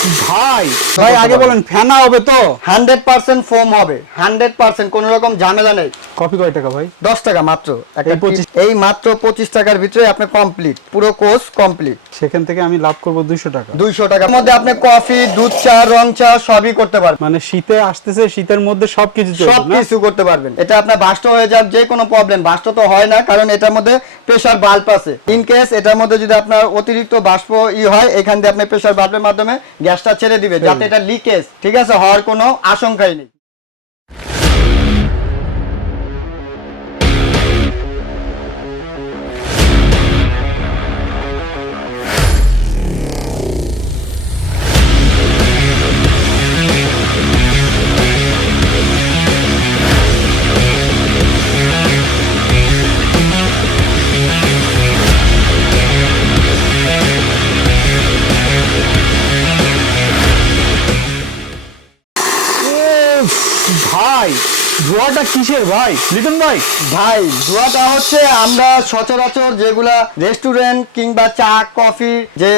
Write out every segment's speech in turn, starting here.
ভাই ভাই আগে বলেন ফেনা হবে তো 100% ফোম হবে 100% কোনো রকম ঝামেলা নেই। কফি কয় টাকা ভাই? 10 টাকা মাত্র। এই মাত্র 25 টাকার ভিতরে আপনি কমপ্লিট, পুরো কোর্স কমপ্লিট। সেখান থেকে আমি লাভ করব 200 টাকা। 200 টাকার মধ্যে আপনি কফি, দুধ চা, রং চা সবই করতে পারবেন। মানে শীতে আসতেছে, শীতের মধ্যে সবকিছু করতে পারবেন। এটা আপনার বাস্ট হয়ে যাক, যে কোনো প্রবলেম, বাস্ট তো হয় না কারণ এটার মধ্যে প্রেসার বাল্ব আছে। ইন কেস এটার মধ্যে যদি আপনার অতিরিক্ত বাষ্প হয়, এখান দিয়ে আপনি প্রেসার বাল্বের মাধ্যমে গ্যাসটা ছেড়ে দিবে যাতে এটা লিকেজ ঠিক আছে হওয়ার কোনো আশঙ্কাই নেই। ভাই ধোয়াটা কিসের ভাই লিটন ভাই? ভাই ধোয়াটা হচ্ছে আমরা সচরাচর যেগুলা রেস্টুরেন্ট কিংবা চা কফি যে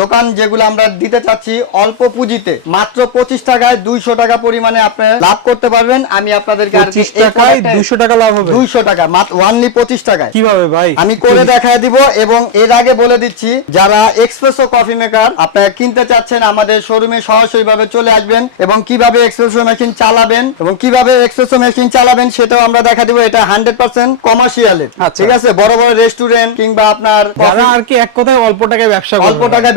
দোকান যেগুলো আমরা দিতে চাচ্ছি অল্প পুঁজিতে মাত্র 25 টাকায় 200 টাকা পরিমাণে আপনি লাভ করতে পারবেন। আমি আপনাদেরকে 25 টাকায় 200 টাকা লাভ হবে। 200 টাকা মাত্র অনলি 25 টাকায়। কিভাবে ভাই? আমি করে দেখায় দিব। এবং এর আগে বলে দিচ্ছি, যারা এক্সপ্রেসো কফি মেকার আপনারা কিনতে চাচ্ছেন আমাদের শোরুমে সরাসরি ভাবে চলে আসবেন এবং কিভাবে এক্সপ্রেসো মেশিন চালাবেন এবং কিভাবে এক্সপ্রেসো মেশিন চালাবেন সেটাও আমরা দেখা দিব। এটা 100% কমার্শিয়ালের। ঠিক আছে, বড় বড় রেস্টুরেন্ট কিংবা আপনার যারা আর কি এক কথায় অল্প টাকায়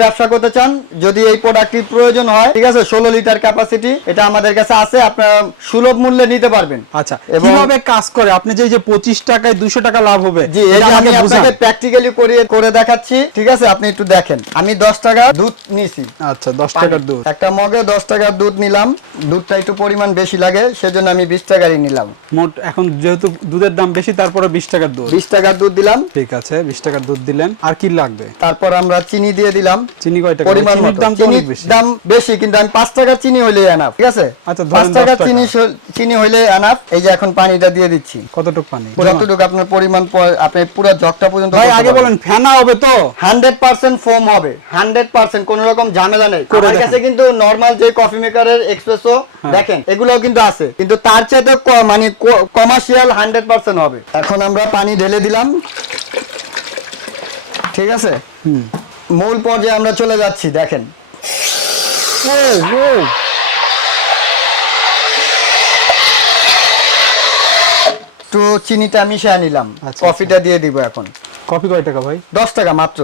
ব্যবসা করতে চান, যদি এই প্রোডাক্টটির প্রয়োজন হয়, ঠিক আছে, 16 লিটার ক্যাপাসিটি এটা আমাদের কাছে আছে, আপনারা সুলভ মূল্যে নিতে পারবেন। আচ্ছা, কিভাবে কাজ করে? আপনি যে 25 টাকায় 200 টাকা লাভ হবে, জি এটা আমি আপনাকে প্র্যাকটিক্যালি করে দেখাচ্ছি। ঠিক আছে, আপনি একটু দেখেন। আমি 10 টাকা দুধ নিছি। আচ্ছা, 10 টাকার দুধ, একটা মগে 10 টাকার দুধ নিলাম। দুধটা একটু পরিমাণ বেশি লাগে সেজন্য আমি 20 টাকারই নিলাম। মোট এখন যেহেতু দুধের দাম বেশি, তারপরে 20 টাকার দুধ। 20 টাকার দুধ দিলাম। ঠিক আছে, 20 টাকার দুধ দিলেন। আর কি লাগবে? তারপর আমরা চিনি দিয়ে দিলাম। চিনি কয় টাকা? পরিমাণ মতো। চিনির দাম বেশি কিন্তু আমি 5 টাকার চিনি হইলে এনাফ। ঠিক আছে, আচ্ছা 5 টাকার চিনি হইলে এনাফ। এই যে এখন পানিটা দিয়ে দিচ্ছি। কতটুকু পানি? যতটুকু আপনার পরিমাণ, আপনি পুরো জগটা পর্যন্ত। ভাই আগে বলেন ফেনা হবে তো 100% ফোম হবে 100%, কোনো রকম ঝামেলা নেই। আমার কাছে কিন্তু নরমাল যে কফি মেকারের এক্সপ্রেসো দেখেন এগুলোও কিন্তু আছে, কিন্তু তার চাইতে মানে কমার্শিয়াল 100% হবে। এখন আমরা পানি ঢেলে দিলাম। ঠিক আছে, মূল পর্যায়ে আমরা চলে যাচ্ছি। দেখেন তো চিনিটা মিশিয়ে নিলাম। কফিটা দিয়ে দিব এখন। কফি কয় টাকা ভাই? 10 টাকা মাত্র।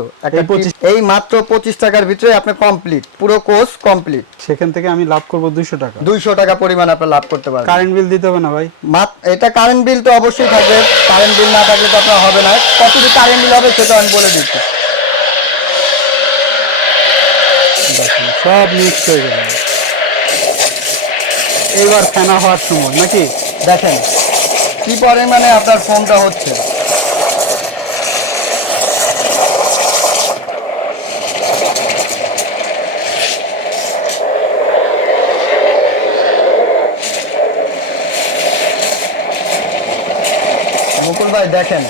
এই মাত্র 25 টাকার ভিতরে আপনি কমপ্লিট, পুরো কোর্স কমপ্লিট। সেখান থেকে আমি লাভ করব 200 টাকা। 200 টাকা পরিমাণ আপনি লাভ করতে পারবেন। কারেন্ট বিল দিতে হবে না ভাই? এটা কারেন্ট বিল তো অবশ্যই থাকবে। কারেন্ট বিল না থাকলে তো আপনার হবে না। কতটুকু কারেন্ট বিল হবে সেটা আমি বলে দিচ্ছি। সব মিক্স হয়ে গেল। এইবার ফেনা হওয়ার সময় নাকি? দেখেন কি পরিমাণে আপনার ফোমটা হচ্ছে। মুকুল ভাই দেখেন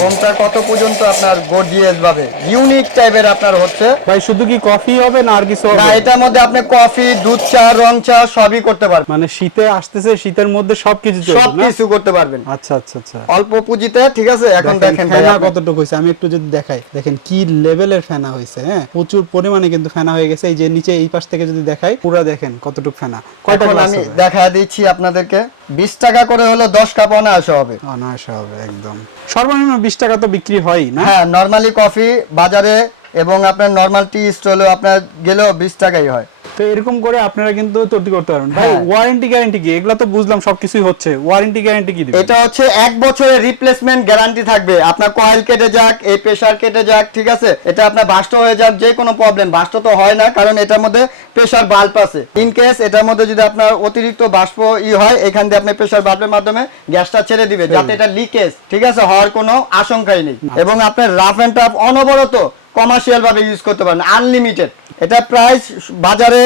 ফোমটা কত পর্যন্ত আপনার গর্জিয়াস ভাবে ইউনিক টাইপের আপনার হচ্ছে। ভাই শুধু কি কফি হবে না আর কিছু হবে? না, এটার মধ্যে আপনি কফি, দুধ চা, রং চা সবই করতে পারবেন। মানে শীতে আসতেছে, শীতের মধ্যে সবকিছু করতে পারবেন। আচ্ছা আচ্ছা আচ্ছা, অল্প পুঁজিতে। ঠিক আছে, এখন দেখেন ফেনা কতটুকু হয়েছে আমি একটু যদি দেখাই। দেখেন কি লেভেলের ফেনা হয়েছে। হ্যাঁ, প্রচুর পরিমাণে কিন্তু ফেনা হয়ে গেছে। এই যে নিচে এই পাশ থেকে যদি দেখাই, পুরো দেখেন কতটুকু ফেনা। কয়টা গ্লাস আমি দেখা দিচ্ছি আপনাদেরকে। 20 টাকা করে হলো 10 কাপ অনায়াসে হবে। অনায়াসে হবে একদম। সর্বনিম্ন 20 টাকা তো বিক্রি হয় না? হ্যাঁ, নরমালি কফি বাজারে এবং আপনার নরমাল টি স্টলে আপনার গেলেও 20 টাকাই হয়। তো এরকম করে আপনারা কিন্তু তৈরি করতে পারবেন। ভাই ওয়ারেন্টি গ্যারান্টি কি? এগুলা তো বুঝলাম সবকিছুই হচ্ছে, ওয়ারেন্টি গ্যারান্টি কি দিবেন? এটা হচ্ছে 1 বছরের রিপ্লেসমেন্ট গ্যারান্টি থাকবে। আপনার কয়েল কেটে যাক, এই প্রেসার কেটে যাক, ঠিক আছে, এটা আপনার বাস্ট হয়ে যাক, যে কোনো প্রবলেম, বাস্ট তো হয় না কারণ এটার মধ্যে প্রেসার বাল্ব আছে। ইন কেস এটার মধ্যে যদি আপনার অতিরিক্ত বাষ্প হয়, এখান দিয়ে আপনি প্রেসার বাল্বের মাধ্যমে গ্যাসটা ছেড়ে দিবে যাতে এটা লিকেজ, ঠিক আছে, হওয়ার কোনো আশঙ্কাই নেই। এবং আপনার রাফ এন্ড টাফ অনবরত কমার্শিয়াল ভাবে ইউজ করতে পারেন, আনলিমিটেড। এটা প্রাইস বাজারে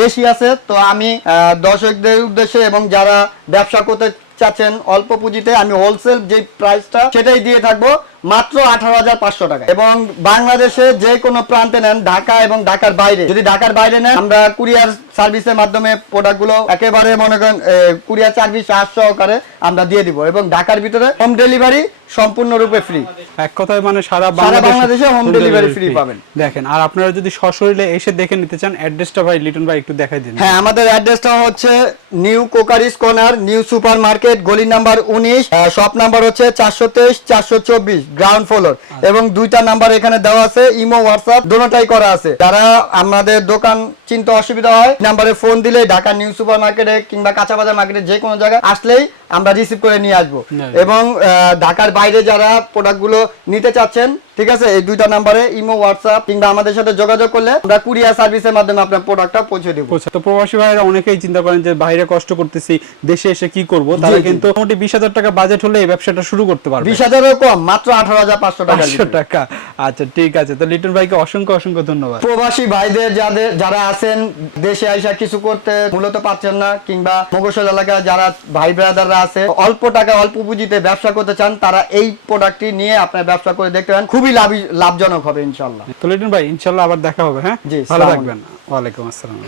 বেশি আছে, তো আমি দর্শকদের উদ্দেশ্যে এবং যারা ব্যবসা করতে চাচ্ছেন অল্প পুঁজিতে, আমি হোলসেল যে প্রাইসটা সেটাই দিয়ে থাকবো। মাত্র 18,500 টাকা। এবং বাংলাদেশে যে কোনো প্রান্তে নেন, ঢাকা এবং ঢাকার বাইরে, যদি ঢাকার বাইরে নেন আমরা কুরিয়ার সার্ভিসের মাধ্যমে প্রোডাক্টগুলো একেবারে মনে করেন কুরিয়ার সার্ভিস সহকারে আমরা দিয়ে দিব। এবং ঢাকার ভিতরে হোম ডেলিভারি সম্পূর্ণরূপে ফ্রি। এক কথায় মানে সারা বাংলাদেশে হোম ডেলিভারি ফ্রি পাবেন। দেখেন, আর আপনারা যদি সশরীরে এসে দেখে নিতে চান, অ্যাড্রেসটা ভাই লিটন ভাই একটু দেখাই দিন। হ্যাঁ, আমাদের অ্যাড্রেসটা হচ্ছে new crockeries corner, new super market, গলি নাম্বার 19, শপ নাম্বার হচ্ছে 423 424, গ্রাউন্ড ফ্লোর। এবং দুইটা নাম্বার এখানে দেওয়া আছে, ইমো হোয়াটসঅ্যাপ দুটোটাই করা আছে। যারা আমাদের দোকান চিনতে অসুবিধা হয়, নাম্বারে ফোন দিলে ঢাকা নিউ সুপার মার্কেটে কিংবা কাঁচাবাজার মার্কেটে যে কোনো জায়গায় আসলেই আমরা রিসিভ করে নিয়ে আসবো। এবং ঢাকার বাইরে যারা প্রোডাক্টগুলো নিতে চাচ্ছেন, ঠিক আছে, এই দুইটা নাম্বারে ইমো হোয়াটসঅ্যাপ কিংবা আমাদের সাথে যোগাযোগ করলে আমরা কুরিয়ার সার্ভিসের মাধ্যমে আপনার প্রোডাক্টটা পৌঁছে দেব। তো প্রবাসী ভাইরা অনেকেই চিন্তা করেন যে বাইরে কষ্ট করতেছি, দেশে এসে কি করব, তারা কিন্তু মোটামুটি 20,000 টাকা বাজেট হলে এই ব্যবসাটা শুরু করতে পারবে। 20,000-এরও কম, মাত্র 18,500 টাকা। আচ্ছা, ঠিক আছে। তো লিটন ভাইকে অসংখ্য অসংখ্য ধন্যবাদ। প্রবাসী ভাইদের যারা আছেন দেশে আইসা কিছু করতে মূলত পাচ্ছেন না, কিংবা মফস্বল এলাকায় যারা ভাই ব্রাদাররা আছে অল্প টাকা অল্প পুঁজিতে ব্যবসা করতে চান, তারা এই প্রোডাক্টটি নিয়ে আপনার ব্যবসা করে দেখতে পারেন, খুবই লাভজনক হবে ইনশাআল্লাহ। তো লিটন ভাই, ইনশাআল্লাহ আবার দেখা হবে। হ্যাঁ, জি, ভালো থাকবেন। ওয়ালাইকুম আসসালাম।